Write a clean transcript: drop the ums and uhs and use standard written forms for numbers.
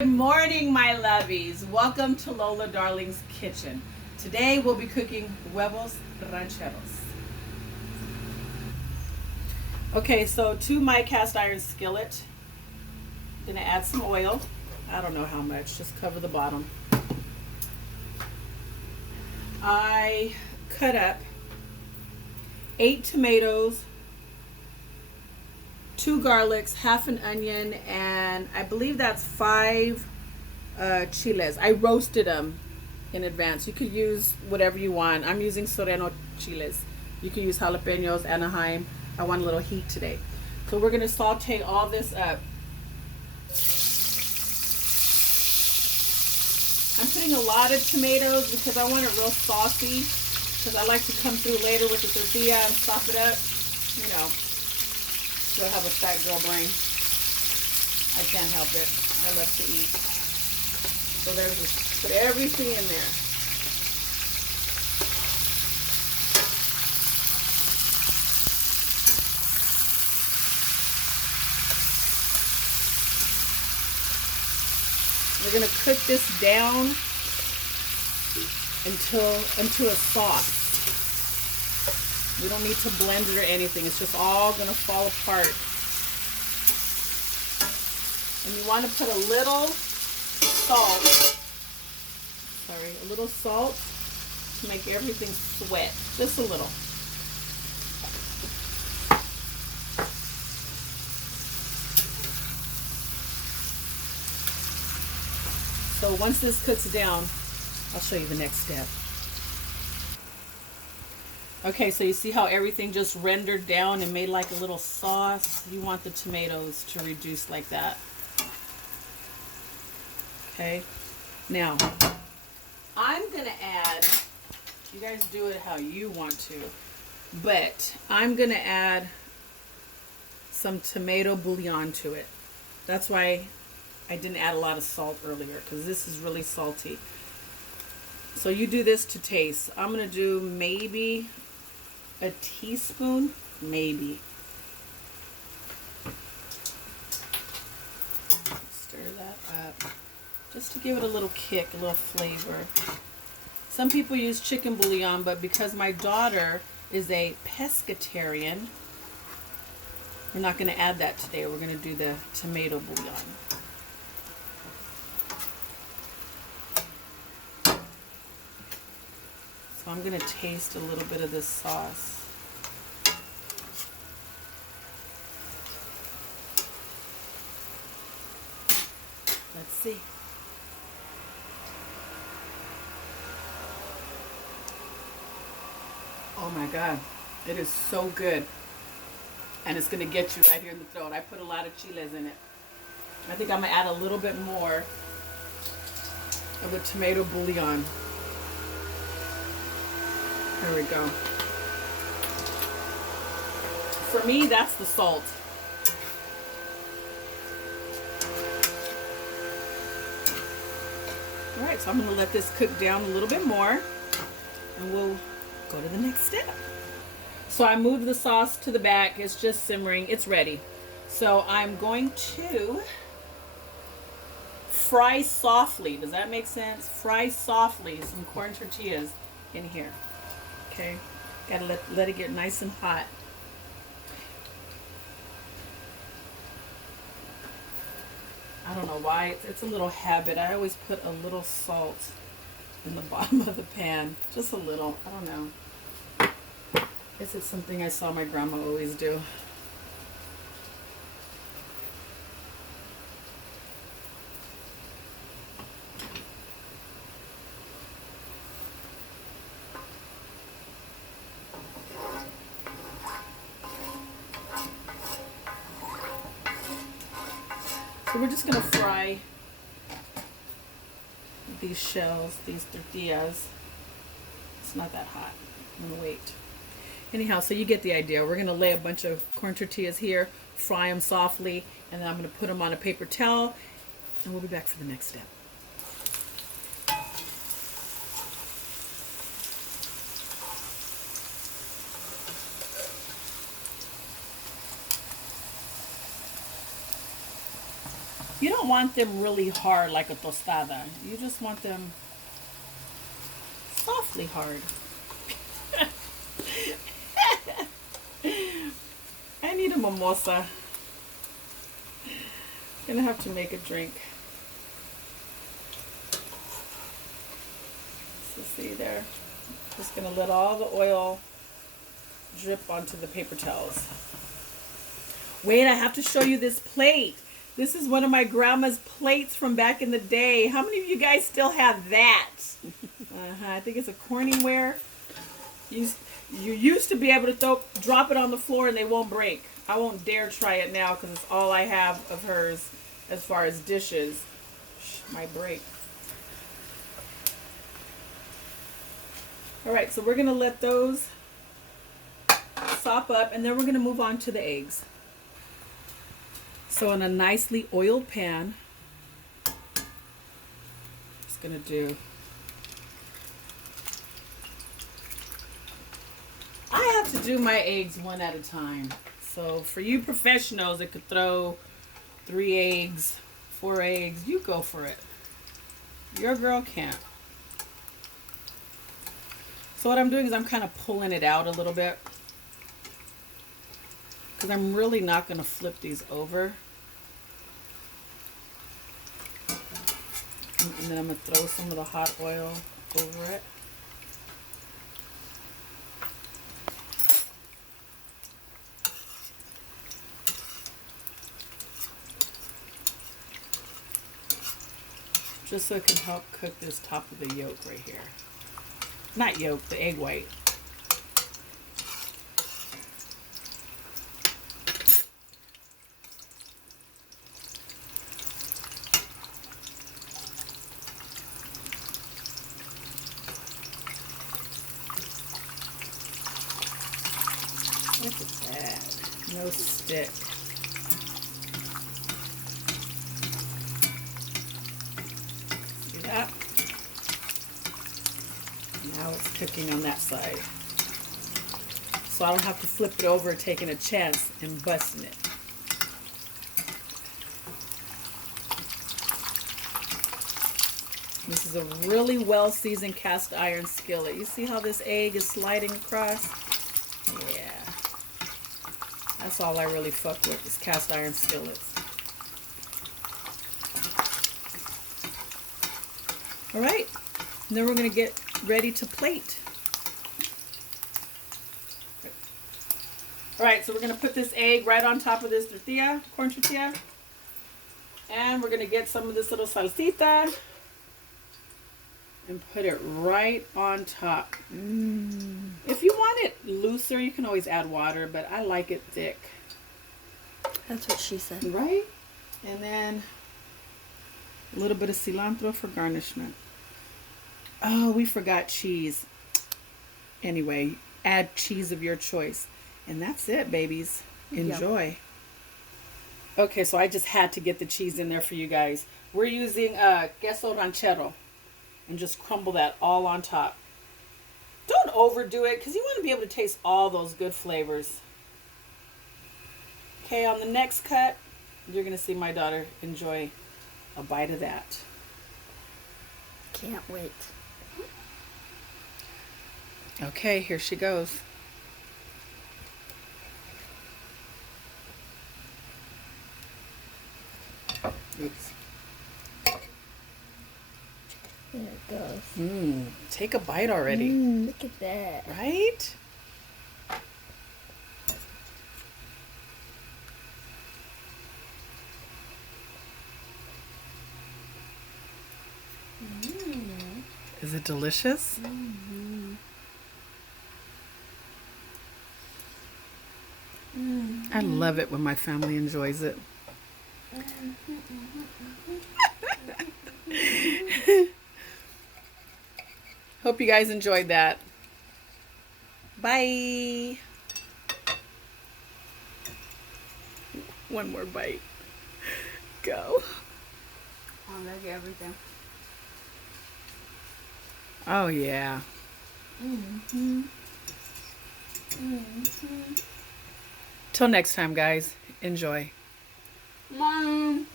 Good morning, my lovies. Welcome to Lola Darling's Kitchen. Today we'll be cooking Huevos Rancheros. Okay, so to my cast iron skillet, I'm gonna add some oil. I don't know how much, just cover the bottom. I cut up 8 tomatoes, 2 garlics, half an onion, and I believe that's 5 chiles. I roasted them in advance. You could use whatever you want. I'm using serrano chiles. You can use jalapenos, Anaheim. I want a little heat today. So we're going to saute all this up. I'm putting a lot of tomatoes because I want it real saucy, because I like to come through later with the tortilla and sop it up. You know, still have a fat girl brain. I can't help it. I love to eat. So there's this, put everything in there. We're gonna cook this down into a sauce. We don't need to blend it or anything. It's just all gonna fall apart. And you want to put a little salt. Sorry, a little salt to make everything sweat. Just a little. So once this cooks down, I'll show you the next step. Okay, so you see how everything just rendered down and made like a little sauce? You want the tomatoes to reduce like that. Okay, now I'm gonna add, you guys do it how you want to, but I'm gonna add some tomato bouillon to it. That's why I didn't add a lot of salt earlier, because this is really salty. So you do this to taste. I'm gonna do maybe a teaspoon, maybe. Stir that up just to give it a little kick, a little flavor. Some people use chicken bouillon, but because my daughter is a pescatarian, we're not going to add that today. We're going to do the tomato bouillon. So I'm going to taste a little bit of this sauce. Let's see. Oh my God, it is so good. And it's going to get you right here in the throat. I put a lot of chiles in it. I think I'm going to add a little bit more of the tomato bouillon. There we go. For me, that's the salt. All right, so I'm going to let this cook down a little bit more, and we'll go to the next step. So I moved the sauce to the back. It's just simmering. It's ready. So I'm going to fry softly. Does that make sense? Fry softly some corn tortillas in here. Okay, gotta let it get nice and hot. I don't know why, it's a little habit. I always put a little salt in the bottom of the pan, just a little. I don't know. I guess it's something I saw my grandma always do. So we're just gonna fry these shells, these tortillas. It's not that hot. I'm gonna wait. Anyhow, so you get the idea. We're gonna lay a bunch of corn tortillas here, fry them softly, and then I'm gonna put them on a paper towel, and we'll be back for the next step. You don't don't want them really hard like a tostada. You just want them softly hard. I need a mimosa. Gonna have to make a drink. So see there. Just gonna let all the oil drip onto the paper towels. Wait, I have to show you this plate. This is one of my grandma's plates from back in the day. How many of you guys still have that? I think it's a Corningware. You used to be able to drop it on the floor and they won't break. I won't dare try it now because it's all I have of hers as far as dishes. Might break. All right, so we're gonna let those sop up and then we're gonna move on to the eggs. So in a nicely oiled pan, just gonna do. I have to do my eggs one at a time. So for you professionals that could throw 3 eggs, 4 eggs, you go for it. Your girl can't. So what I'm doing is I'm kind of pulling it out a little bit because I'm really not going to flip these over. And then I'm going to throw some of the hot oil over it. Just so it can help cook this top of the yolk right here. Not yolk, the egg white. Look at that. No stick. See that? Now it's cooking on that side. So I don't have to flip it over taking a chance and busting it. This is a really well seasoned cast iron skillet. You see how this egg is sliding across? Yeah. That's all I really fuck with is cast iron skillets. All right. And then we're going to get ready to plate. All right, so we're going to put this egg right on top of this tortilla, corn tortilla. And we're going to get some of this little salsita and put it right on top. If you want it looser, you can always add water, but I like it thick. That's what she said. Right? And then a little bit of cilantro for garnishment. Oh, we forgot cheese. Anyway, add cheese of your choice. And that's it, babies. Enjoy. Yep. Okay, so I just had to get the cheese in there for you guys. We're using queso ranchero. And just crumble that all on top. Don't overdo it because you want to be able to taste all those good flavors. Okay, on the next cut, you're going to see my daughter enjoy a bite of that. Can't wait. Okay, here she goes. Oops. There it goes. Take a bite already. Look at that. Right? Is it delicious? I love it when my family enjoys it. Hope you guys enjoyed that. Bye. One more bite. Go. I'm gonna get everything. Oh, yeah. Till next time, guys. Enjoy. Mom.